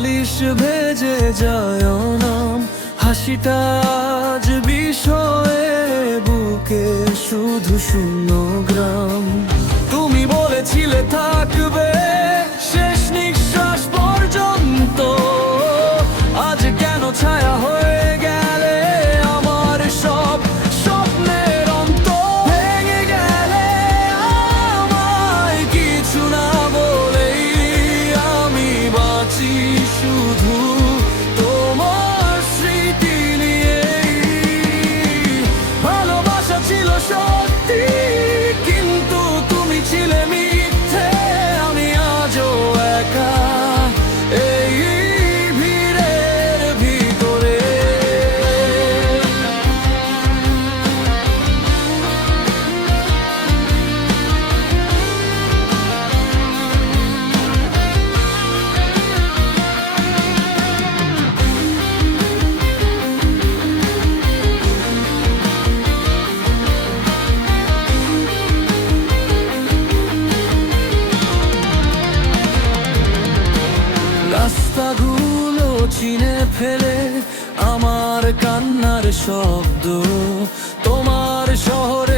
বালিশ ভেজে যায় নাম, হাসিটা আজ বিষয়ে বুকে শুধু শূন্য গ্রাম। তুমি বলেছিলে থাকবে শেষ নিঃশ্বাস পর্যন্ত, আজ কেন ছায়া হয়ে গেলে আমার সব স্বপ্নের অন্ত। ভেঙে গেলে আমায় কিছু না বলেই আমি বাঁচি শুধু তোমার স্মৃতি নিয়েই। ভালোবাসা ছিল সত্যি কিন্তু তুমি ছিলে মিথ্যে, আমি আজও একা এই ভিড়ের ভিতরে। রাস্তাগুলো চিনে ফেলে আমার কান্নার শব্দ, তোমার শহরে